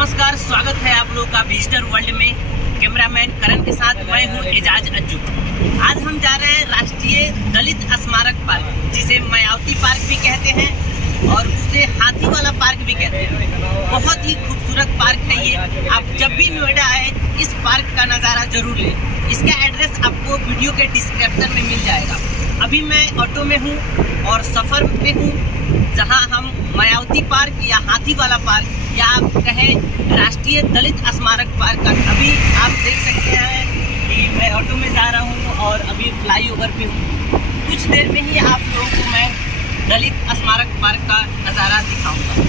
नमस्कार, स्वागत है आप लोगों का विजिटर वर्ल्ड में। कैमरामैन करण के साथ मैं हूँ एजाज अज्जू। आज हम जा रहे हैं राष्ट्रीय दलित स्मारक पार्क, जिसे मायावती पार्क भी कहते हैं और उसे हाथी वाला पार्क भी कहते हैं। बहुत ही खूबसूरत पार्क है ये। आप जब भी नोएडा आए इस पार्क का नज़ारा जरूर लें। इसका एड्रेस आपको वीडियो के डिस्क्रिप्शन में मिल जाएगा। अभी मैं ऑटो में हूँ और सफ़र में हूँ, जहाँ हम मायावती पार्क या हाथी वाला पार्क या आप कहें राष्ट्रीय दलित स्मारक पार्क का अभी आप देख सकते हैं कि मैं ऑटो में जा रहा हूँ और अभी फ्लाईओवर पे हूँ। कुछ देर में ही आप लोगों को मैं दलित स्मारक पार्क का नज़ारा दिखाऊंगा।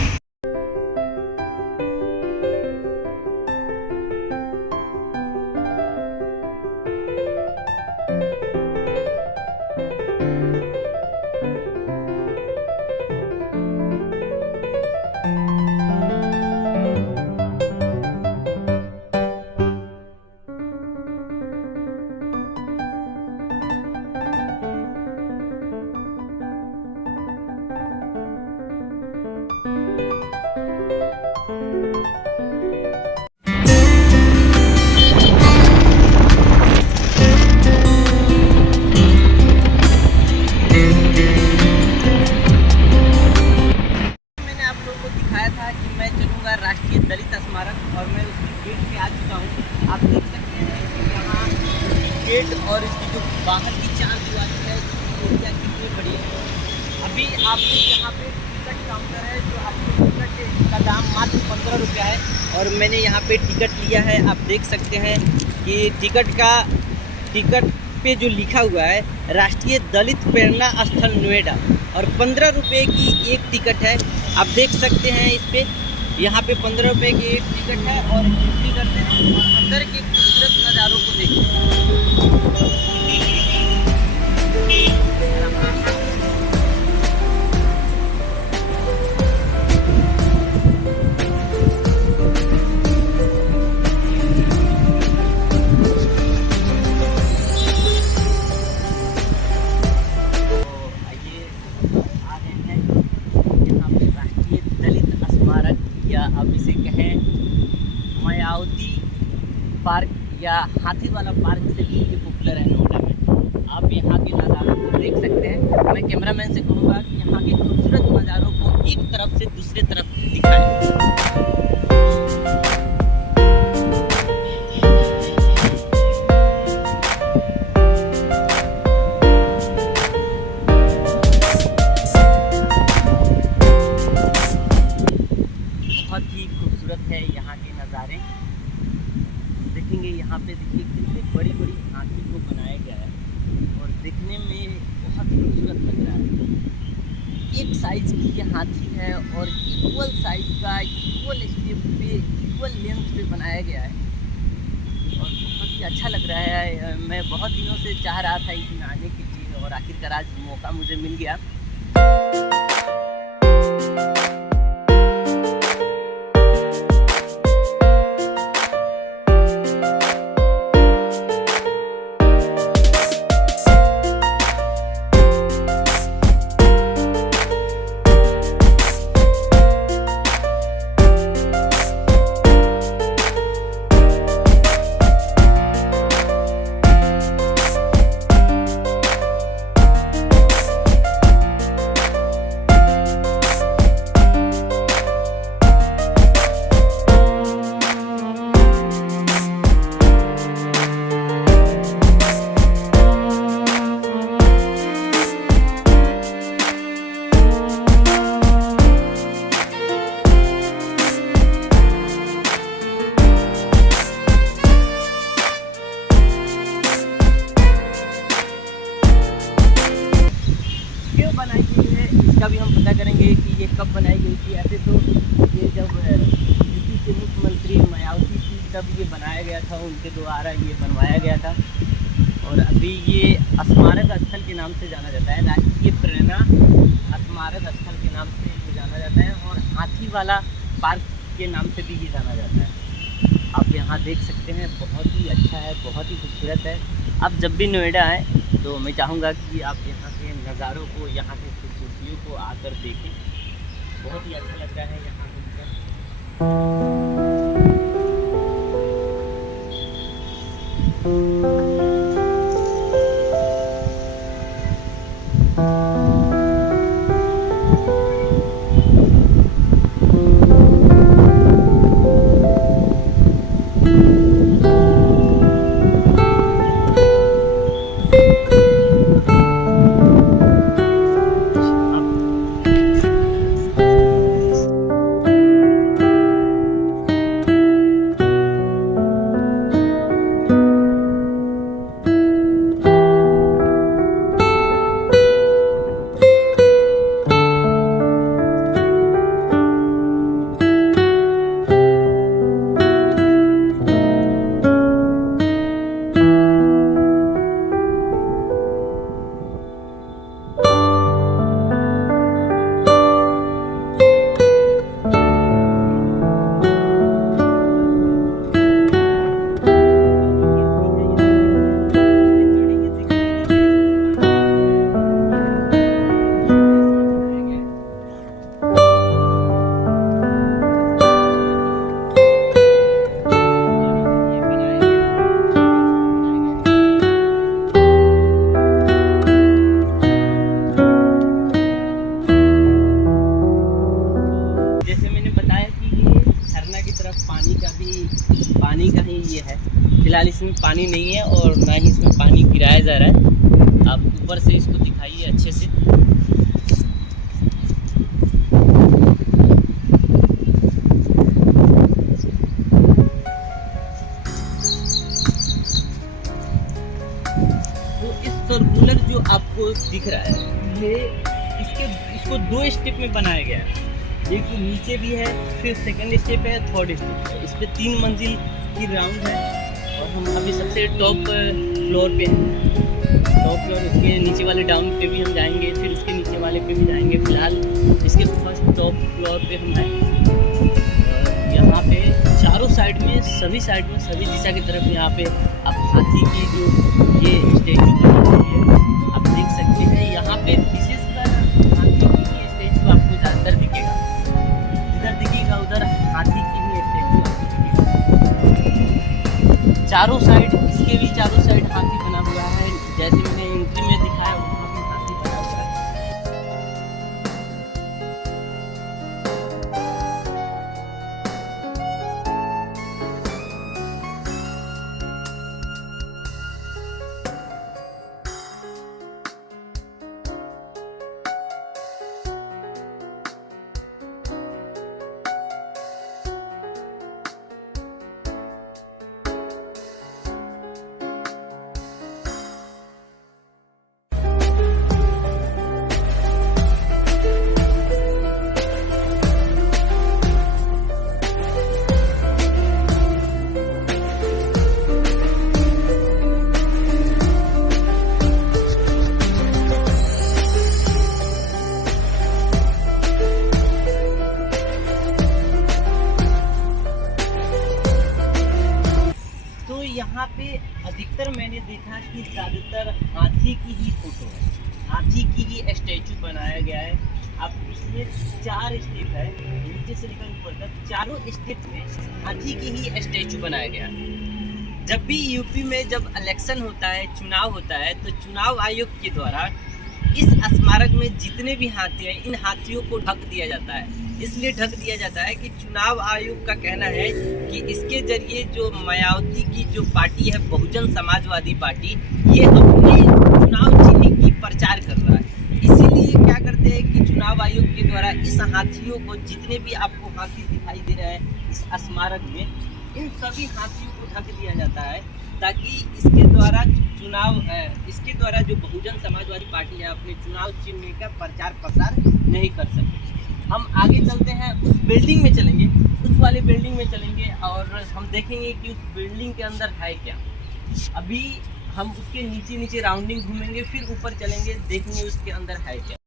राष्ट्रीय दलित स्मारक और मैं उसकी गेट पे आ चुका हूँ। आप देख सकते हैं कि यहाँ गेट और इसकी जो बाहर की चार दीवारी है एरिया कितनी बड़ी है। अभी आपको यहाँ पे टिकट काउंटर है, जो आपको टिकट का दाम मात्र 15 रुपया है और मैंने यहाँ पे टिकट लिया है। आप देख सकते हैं कि टिकट पे जो लिखा हुआ है राष्ट्रीय दलित प्रेरणा स्थल नोएडा और 15 रुपये की एक टिकट है। आप देख सकते हैं इस पर यहाँ पे 15 रुपये की एक टिकट है और एंट्री करते हैं और अंदर के खूबसूरत नज़ारों को देखते हैं। या आप इसे कहें मायावती पार्क या हाथी वाला पार्क से भी ये पॉपुलर है नोएडा में। आप यहाँ के नज़ारों को देख सकते हैं। मैं कैमरामैन से कहूँगा कि यहाँ के खूबसूरत नज़ारों को एक तरफ से दूसरे तरफ दिखाएं। बहुत ही खूबसूरत है यहाँ के नज़ारे। देखेंगे यहाँ पे, देखिए कितनी बड़ी बड़ी हाथी को बनाया गया है और देखने में बहुत खूबसूरत लग रहा है। एक साइज़ की ये हाथी है और इक्वल साइज़ का इक्वल स्टेप पे इक्वल लेंथ पे बनाया गया है और बहुत ही अच्छा लग रहा है। मैं बहुत दिनों से चाह रहा था इसमें आने के लिए और आखिरकार आज मौका मुझे मिल गया। बनाई गई है इसका भी हम पता करेंगे कि ये कब बनाई गई थी। ऐसे तो ये जब यूपी के मुख्यमंत्री मायावती थी तब ये बनाया गया था, उनके द्वारा ये बनवाया गया था और अभी ये स्मारक स्थल के नाम से जाना जाता है। राष्ट्रीय प्रेरणा स्मारक स्थल के नाम से ये जाना जाता है और हाथी वाला पार्क के नाम से भी ये जाना जाता है। आप यहाँ देख सकते हैं, बहुत ही अच्छा है, बहुत ही खूबसूरत है। आप जब भी नोएडा आए तो मैं चाहूँगा कि आप यहाँ के नज़ारों को, यहाँ के खूबसूरतियों को आकर देखें। बहुत ही अच्छा लगता है यहाँ घूमकर। का भी पानी का ही ये है। फिलहाल इसमें पानी नहीं है और ना ही इसमें पानी गिराया जा रहा है। आप ऊपर से इसको दिखाइए अच्छे से। तो इस सर्कुलर जो आपको दिख रहा है, ये इसको 2 स्टेप में बनाया गया है। एक नीचे भी है, फिर सेकंड स्टेप है, थर्ड स्टेप है। इस पे 3 मंजिल की ग्राउंड है और हम अभी सबसे टॉप फ्लोर पे हैं। टॉप फ्लोर, इसके नीचे वाले डाउन पे भी हम जाएंगे, फिर उसके नीचे वाले पे भी जाएंगे। फिलहाल इसके फर्स्ट टॉप फ्लोर पे हम हैं। यहाँ पे चारों साइड में, सभी दिशा की तरफ यहाँ पे आप हाथी की जो ये स्टेचू बनी हुई है आप देख सकते हैं। यहाँ पे विशेषकर हाथी की स्टेचू आपको ज़्यादातर दिखेगा। जिधर दिखेगा उधर हाथी की ही स्टेचू आपको दिखेगा। चारों साइड, इसके भी चारों साइड हाथी बना हुआ है। जैसे मैंने एंट्री में दिखाया वहाँ भी हाथी बना हुआ है। यहाँ पे अधिकतर मैंने देखा कि ज़्यादातर हाथी की ही फोटो है, हाथी की ही स्टैचू बनाया गया है। अब इसमें 4 स्टेप है, नीचे से लेकर ऊपर तक चारों स्टेप में हाथी की ही स्टैचू बनाया गया है। जब भी यूपी में जब इलेक्शन होता है, चुनाव होता है, तो चुनाव आयोग के द्वारा इस स्मारक में जितने भी हाथी हैं, इन हाथियों को ढक दिया जाता है। इसलिए ढक दिया जाता है कि चुनाव आयोग का कहना है कि इसके जरिए जो मायावती की जो पार्टी है, बहुजन समाजवादी पार्टी, ये अपने चुनाव चिन्ह की प्रचार कर रहा है। इसीलिए क्या करते हैं कि चुनाव आयोग के द्वारा इस हाथियों को, जितने भी आपको हाथी दिखाई दे रहे हैं इस स्मारक में, इन सभी हाथियों को ढक दिया जाता है ताकि इसके द्वारा जो बहुजन समाजवादी पार्टी है अपने चुनाव चिन्ह का प्रचार प्रसार नहीं कर सके। हम आगे चलते हैं, उस बिल्डिंग में चलेंगे, उस वाले बिल्डिंग में चलेंगे और हम देखेंगे कि उस बिल्डिंग के अंदर है क्या। अभी हम उसके नीचे नीचे राउंडिंग घूमेंगे, फिर ऊपर चलेंगे, देखेंगे उसके अंदर है क्या।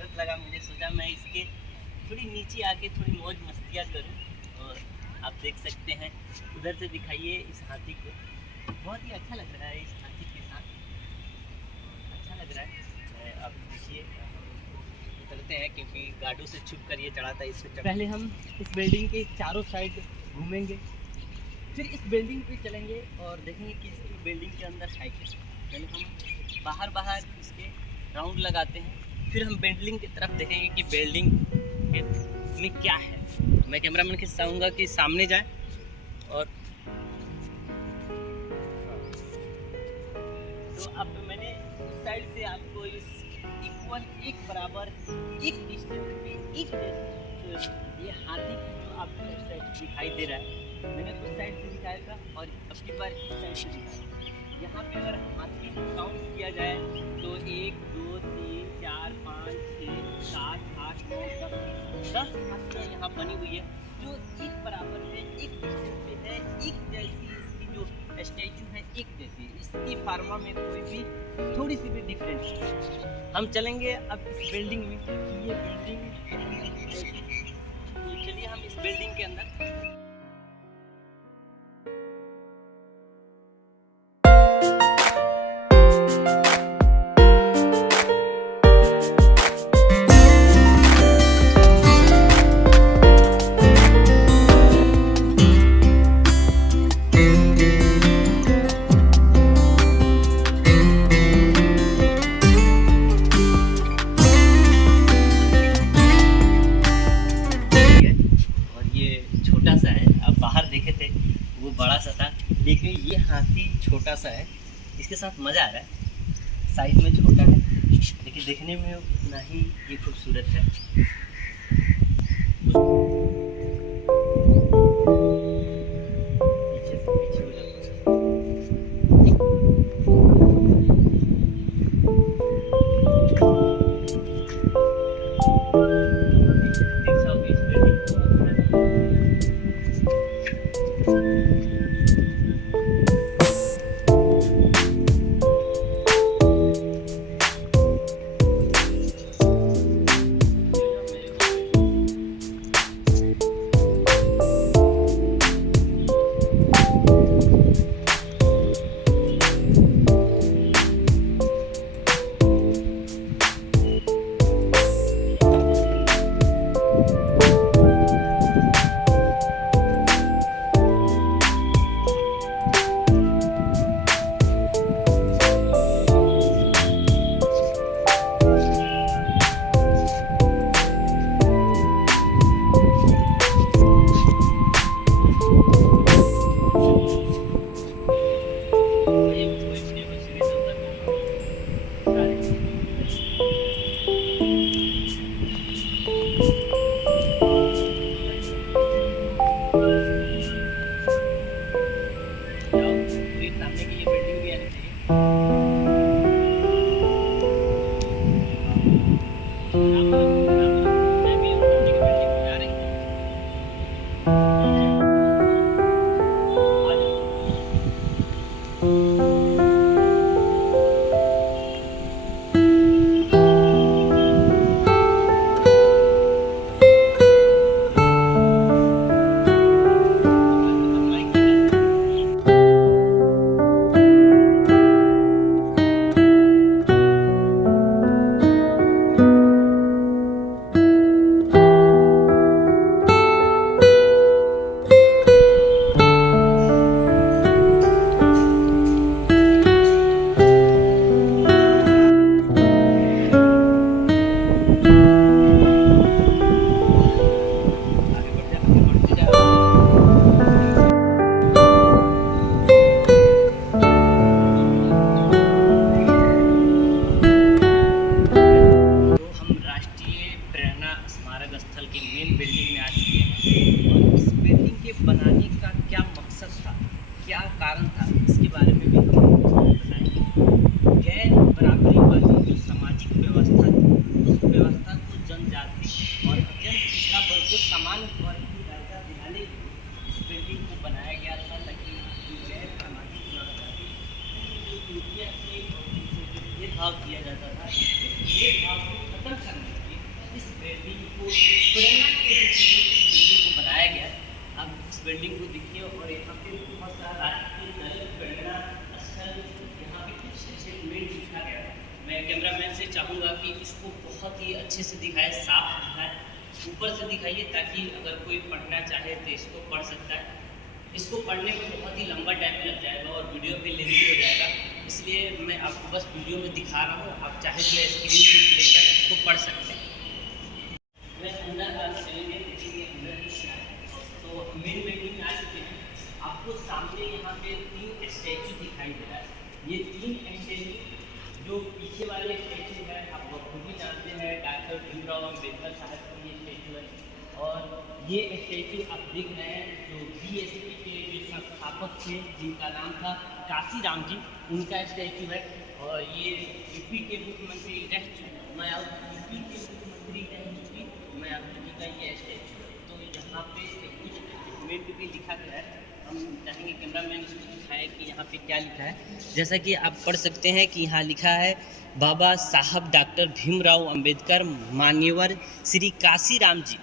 खूबसूरत लगा, मुझे सोचा मैं इसके थोड़ी नीचे आके थोड़ी मौज मस्तियाँ करूँ। और आप देख सकते हैं, उधर से दिखाइए इस हाथी को, बहुत ही अच्छा लग रहा है इस हाथी के साथ, अच्छा लग रहा है। आप देखिए उतरते हैं क्योंकि गाड़ू से छुप कर ये चढ़ा था इस पे। पहले हम इस बिल्डिंग के चारों साइड घूमेंगे, फिर इस बिल्डिंग पे चलेंगे और देखेंगे कि इस बिल्डिंग के अंदर है क्या। पहले हम बाहर इसके राउंड लगाते हैं, फिर हम बिल्डिंग की तरफ देखेंगे कि बिल्डिंग में क्या है। मैं कैमरामैन के चाहूँगा कि सामने जाए और तो अब मैंने उस साइड से आपको इस इक्वल एक बराबर एक डिस्टेंस पे एक ये हाथी की जो आपको इस साइड दिखाई दे रहा है, मैंने उस साइड से दिखाया था और अब की बार इस साइड से दिखाया। यहाँ पे अगर हाथी काउंट किया जाए तो 1 2 3 4 5 6 7 8 9 10 हाथियाँ यहाँ बनी हुई है, जो एक बराबर है, एक डिस्टेंस पे है, एक जैसी इसकी जो स्टैचू है एक जैसी, इसकी फार्मा में कोई भी थोड़ी सी भी डिफरेंस है। हम चलेंगे अब इस बिल्डिंग में, ये बिल्डिंग, तो चलिए हम इस बिल्डिंग के अंदर। छोटा सा है, आप बाहर देखे थे वो बड़ा सा था, लेकिन ये हाथी छोटा सा है, इसके साथ मज़ा आ रहा है। साइज में छोटा है लेकिन देखने में उतना ही ये खूबसूरत है। कारण था, इसके बारे में भी हम बताएंगे। गैर बराबरी वाली जो सामाजिक व्यवस्था थी, उस व्यवस्था को जनजाति और जन पिछड़ा वर्ग को समान वर्ग की दर्जा दिलाने इस बिल्डिंग को बनाया गया था, ताकि गैर सामाजिक व्यवस्था से भेदभाव किया जाता था, इस भेदभाव को खत्म करने के लिए से दिखाए, साफ दिखाए, ऊपर से दिखाइए ताकि अगर कोई पढ़ना चाहे तो इसको पढ़ सकता है। इसको पढ़ने में बहुत ही लंबा टाइम लग जाएगा और वीडियो भी लेंथी हो जाएगा, इसलिए मैं आपको बस वीडियो में दिखा रहा हूँ। आप चाहे तो स्क्रीन शॉट लेकर इसको पढ़ सकते हैं। मैं अंदर बात चलेंगे, देखेंगे अंदर क्या है। तो मेन बिल्डिंग में आ चुके हैं। आपको सामने यहाँ पे 3 स्टैचू दिखाई दे रहा है। ये 3 स्टैचू, जो पीछे वाले स्टैचू है आप लोग खुद भी जानते हैं, डॉक्टर भीमराव अम्बेडकर साहब का ये स्टैचू है। और ये स्टैचू आप देख रहे हैं जो बीएसपी के जो संस्थापक थे जिनका नाम था काशीराम जी, उनका स्टैचू है। और ये यूपी के मुख्यमंत्री रह चुके मायावती जी का ये स्टैचू है। तो यहाँ पे कुछ डॉक्यूमेंट भी लिखा गया है, हम चाहेंगे कैमरामैन इसको दिखाए कि यहाँ पे क्या लिखा है। जैसा कि आप पढ़ सकते हैं कि यहाँ लिखा है, बाबा साहब डॉक्टर भीमराव अंबेडकर मान्यवर श्री काशीराम जी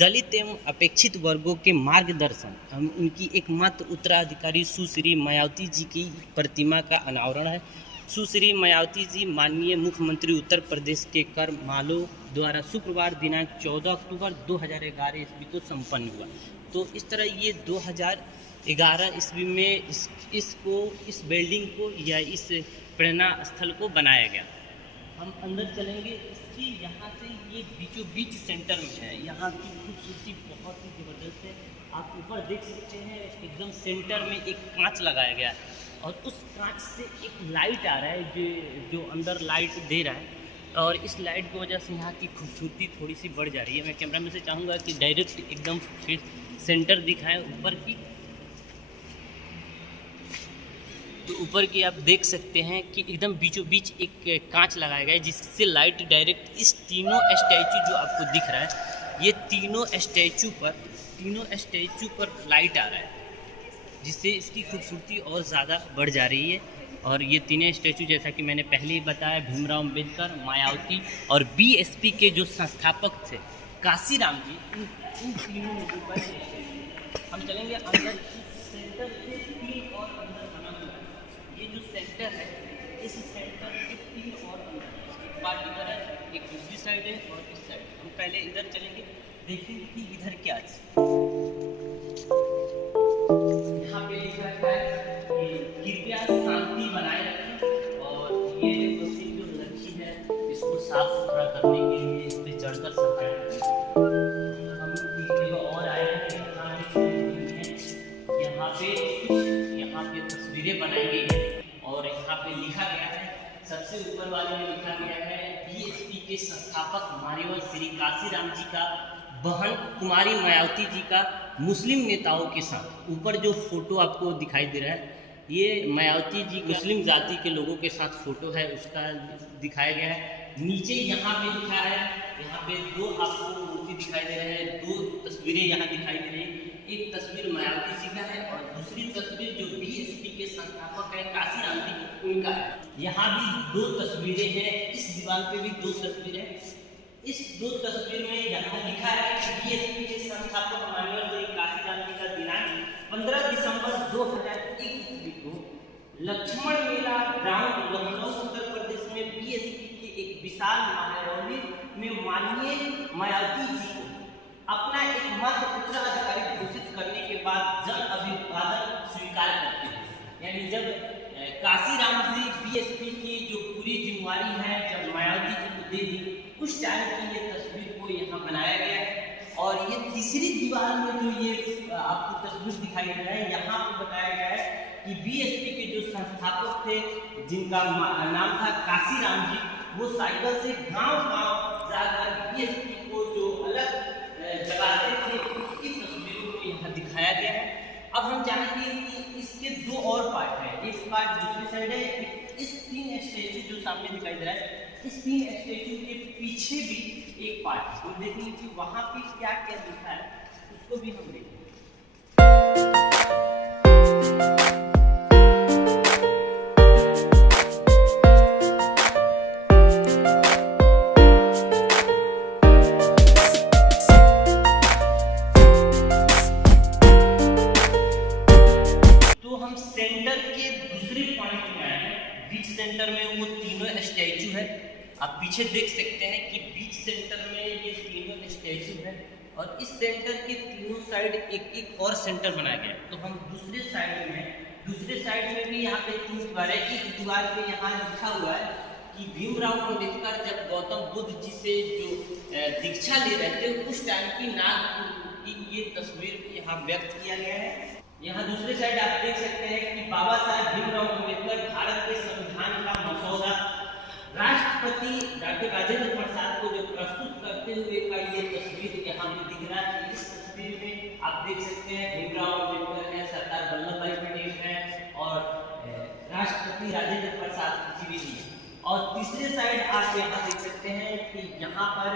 दलित एवं अपेक्षित वर्गों के मार्गदर्शन। हम उनकी एकमात्र उत्तराधिकारी सुश्री मायावती जी की प्रतिमा का अनावरण है। सुश्री मायावती जी माननीय मुख्यमंत्री उत्तर प्रदेश के कर मालो द्वारा शुक्रवार दिनांक 14 अक्टूबर 2011 ईस्वी को संपन्न हुआ। तो इस तरह ये 2011 ईस्वी में इस बिल्डिंग को या इस प्रेरणा स्थल को बनाया गया। हम अंदर चलेंगे। इसकी यहाँ से ये बीचों बीच सेंटर में है। यहाँ की खूबसूरती बहुत ही ज़बरदस्त है। आप ऊपर देख सकते हैं एकदम सेंटर में एक कांच लगाया गया है और उस कांच से एक लाइट आ रहा है जो अंदर लाइट दे रहा है। और इस लाइट की वजह से यहाँ की खूबसूरती थोड़ी सी बढ़ जा रही है। मैं कैमरामैन से चाहूँगा कि डायरेक्ट एकदम सेंटर दिखाएं ऊपर की। तो ऊपर की आप देख सकते हैं कि एकदम बीचों बीच एक कांच लगाया गया है जिससे लाइट डायरेक्ट इस तीनों स्टैचू जो आपको दिख रहा है, ये तीनों स्टैचू पर लाइट आ रहा है, जिससे इसकी खूबसूरती और ज़्यादा बढ़ जा रही है। और ये तीनों स्टैचू जैसा कि मैंने पहले ही बताया, भीमराव अम्बेडकर, मायावती और बीएसपी के जो संस्थापक थे काशीराम जी, इन तीनों लोगों पर हम चलेंगे अंदर। सेंटर से 3 और अंदर बना हुआ है। ये जो सेंटर है, इस सेंटर के 3 और अंदर पार्ट इधर है, एक दूसरी साइड है और इस साइड। हम पहले इधर चलेंगे, देखेंगे कि इधर क्या है। यहाँ पे लिखा है कि कृपया शांति बनाए रखें। और ये मशीन जो रखी है इसको साफ सुथरा करने के लिए इस पर चढ़कर सफाई हम एक जगह और आए हैं। यहाँ पे तस्वीरें बनाई गई है और यहाँ पे लिखा गया है, सबसे ऊपर वाले में लिखा गया है बीएसपी के संस्थापक मान्यवर श्री काशीराम जी का बहन कुमारी मायावती जी का मुस्लिम नेताओं के साथ। ऊपर जो फोटो आपको दिखाई दे रहा है, ये मायावती जी मुस्लिम जाति के लोगों के साथ फोटो है, उसका दिखाया गया है। नीचे यहाँ पे लिखा है, यहाँ पे 2 आपको मूर्ति दिखाई दे रहे हैं, 2 तस्वीरें यहाँ दिखाई दे रही हैं। एक तस्वीर मायावती जी का है और दूसरी तस्वीर जो बीएसपी के संस्थापक है काशीराम जी, उनका है। यहाँ भी 2 तस्वीरें हैं, इस दीवार पे भी 2 तस्वीरें हैं। इस 2 तस्वीर में यहाँ लिखा है कि बीएसपी के संस्थापक मान्यवर श्री काशीराम जी का दिनांक 15 दिसंबर 2001 ईस्वी को लक्ष्मण मेला ग्राउंड लखनऊ उत्तर प्रदेश में बीएसपी के एक विशाल महारौली में माननीय मायावती जी को अपना एकमात्र उत्तराधिकारी घोषित करने के बाद जन अभिवादन स्वीकार करते हैं। यानी जब काशीराम जी बीएसपी की जो पूरी जिम्मेवारी है जब मायावती जी को दे दी, उस टाइम की ये तस्वीर को यहाँ बनाया गया है। और ये तीसरी दीवार में जो ये आपको तस्वीर दिखाई दे रहा है, यहाँ पे बताया गया है कि बीएसपी के जो संस्थापक थे जिनका नाम था काशीराम जी, वो साइकिल से गांव-गांव जाकर बीएसपी को जो अलग जगाते थे उसकी तस्वीरों को यहाँ दिखाया गया है। अब हम जानेंगे कि इसके 2 और पार्ट हैं। एक पार्ट दूसरी साइड है। इस 3 स्टैचू जो सामने दिखाई दे रहा है, इस 3 स्टैचू के पीछे भी एक पार्ट है। हम देखेंगे कि वहाँ पे क्या क्या लिखा है, उसको भी हम देखेंगे। सेंटर के दूसरे पॉइंट में आए हैं। बीच सेंटर में वो तीनों स्टैचू है। आप पीछे देख सकते हैं कि बीच सेंटर में स्टैचू है और इस सेंटर के तीनों साइड एक एक और सेंटर बनाया गया है। तो हम दूसरे साइड में भी यहाँ पे 3 दीवार है। एक दीवार पे यहाँ लिखा हुआ है कि भीमराव अम्बेडकर जब गौतम बुद्ध जी से जो दीक्षा ले रहे थे उस टाइम की नाग की ये तस्वीर यहाँ व्यक्त किया गया है। यहाँ दूसरे साइड आप देख सकते हैं कि बाबा साहेब भीमराव अम्बेडकर भारत के संविधान का मसौदा राष्ट्रपति डॉक्टर राजेंद्र प्रसाद को जो प्रस्तुत करते हुए का ये तस्वीर यहाँ पे दिख रहा है। इस तस्वीर में आप देख सकते हैं भीमराव अम्बेडकर है, सरदार वल्लभ भाई पटेल है और राष्ट्रपति राजेंद्र प्रसाद जी भी है। और तीसरे साइड आप यहाँ देख सकते हैं कि यहाँ पर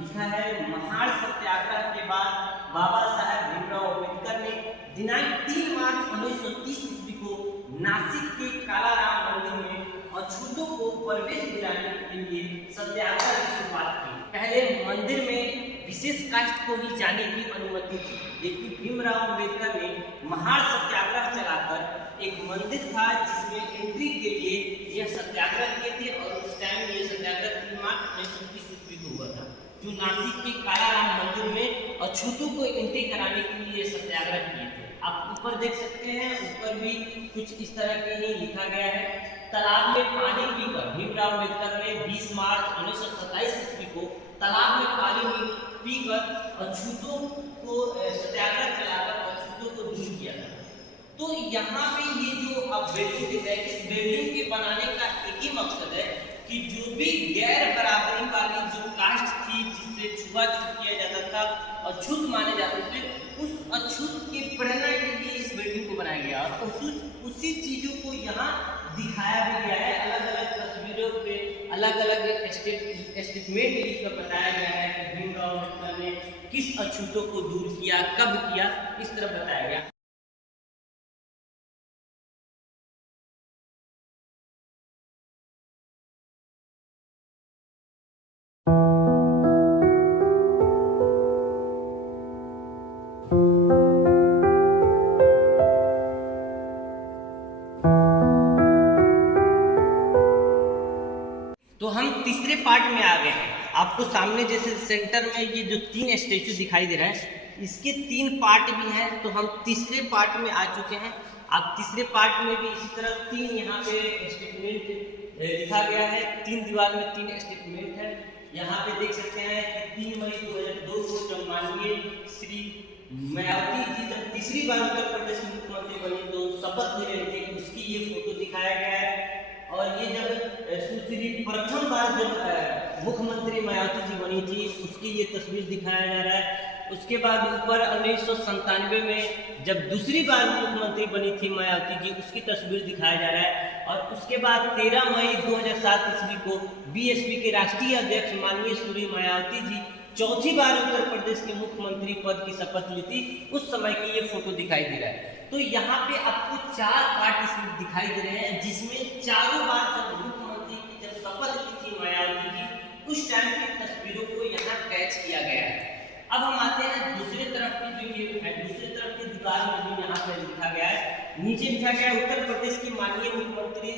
लिखा है महाड़ सत्याग्रह के बाद बाबा साहेब भीमराव अम्बेडकर ने दिनांक 3 मार्च 1930 ईस्वी को नासिक के कालाराम मंदिर में अछूतों को प्रवेश दिलाने के लिए सत्याग्रह की शुरुआत की। पहले मंदिर में विशेष कास्ट को ही जाने की अनुमति थी, लेकिन भीमराव अम्बेडकर ने महाड़ सत्याग्रह चलाकर एक मंदिर था जिसमें एंट्री के लिए यह सत्याग्रह किए थे और उस टाइम ये सत्याग्रह 3 मार्च 1930 ईस्वी को हुआ था, जो नासिक के कालाराम मंदिर में अछूतों को एंट्री कराने के लिए सत्याग्रह किए थे। आप ऊपर देख सकते हैं, ऊपर भी कुछ इस तरह के ही लिखा गया है। तालाब में पानी पीकर भीमराव अम्बेडकर ने 20 मार्च 1927 ईस्वी को तालाब में पानी पीकर अछूतों को सत्याग्रह चलाकर अछूतों को दूर किया था। तो यहाँ पे ये जो आप बिल्डिंग दिख रहे हैं, इस बिल्डिंग के बनाने का एक ही मकसद है कि जो भी गैर बराबरी वाली जो कास्ट थी जिससे छुआछूत किया जाता था, अछूत माने जाते थे, उस अछूत के प्रेरणा के लिए इस बिल्डिंग को बनाया गया और उसी चीजों को यहाँ दिखाया भी गया है। अलग अलग तस्वीरों पे अलग अलग स्टेटमेंट लिखकर बताया गया है कि भीमराव अम्बेडकर ने किस अछूतों को दूर किया, कब किया, इस तरह बताया गया। तो हम तीसरे पार्ट में आ गए हैं। आपको सामने जैसे सेंटर में ये जो 3 स्टैचू दिखाई दे रहा है, इसके 3 पार्ट भी हैं। तो हम तीसरे पार्ट में आ चुके हैं। आप तीसरे पार्ट में भी इसी तरह 3 यहाँ पे स्टेटमेंट लिखा गया है। 3 दीवार में 3 स्टेटमेंट है। यहाँ पे देख सकते हैं कि 3 मई 2002 को जब माननीय श्री मायावती जी जब तीसरी बार उत्तर प्रदेश की मुख्यमंत्री बनी तो शपथ ले रहे थे, उसकी ये फोटो दिखाया गया है। और ये जब सुश्री प्रथम बार जब मुख्यमंत्री मायावती जी बनी थी उसकी ये तस्वीर दिखाया जा रहा है। उसके बाद ऊपर 1997 में जब दूसरी बार मुख्यमंत्री बनी थी मायावती जी, उसकी तस्वीर दिखाया जा रहा है। और उसके बाद 13 मई 2007 ईस्वी को बीएसपी के राष्ट्रीय अध्यक्ष माननीय श्री मायावती जी चौथी बार उत्तर प्रदेश के मुख्यमंत्री पद की शपथ ली थी, उस समय की ये फोटो दिखाई दे रहा है। तो यहाँ पे आपको 4 पार्ट इसमें दिखाई दे रहे हैं, जिसमें चारों बार जब मुख्यमंत्री की जब शपथ ली थी मायावती जी, उस टाइम की तस्वीरों को यहाँ कैच किया गया है। अब हम आते हैं दूसरे तरफ की जो ये है, दूसरे तरफ की दीवार में भी यहाँ पे लिखा गया है। नीचे लिखा गया है उत्तर प्रदेश की माननीय मुख्यमंत्री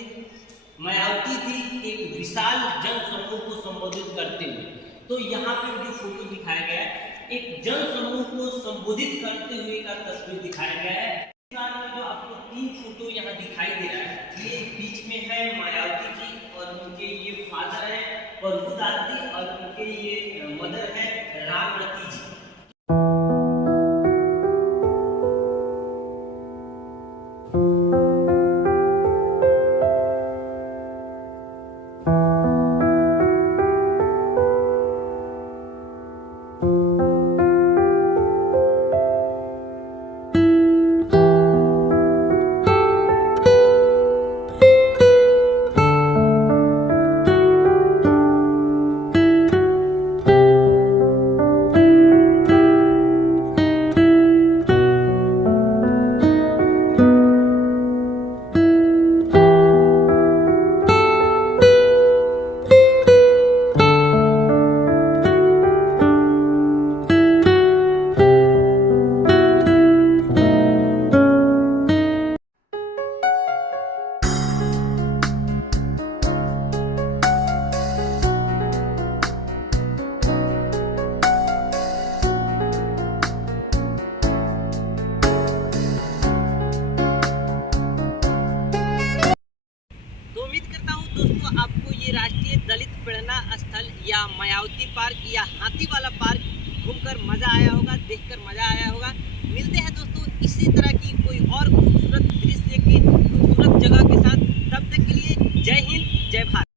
मायावती जी एक विशाल जन समूह को संबोधित करते हुए। तो यहाँ पे जो फोटो दिखाया गया है, एक जन समूह को संबोधित करते हुए का तस्वीर दिखाया गया है। जो आपको 3 फोटो यहाँ दिखाई दे रहा है, ये बीच में है मायावती जी और उनके ये फादर है प्रभुदास जी और उनके ये मदर है रामवती जी। मायावती पार्क या हाथी वाला पार्क घूमकर मजा आया होगा।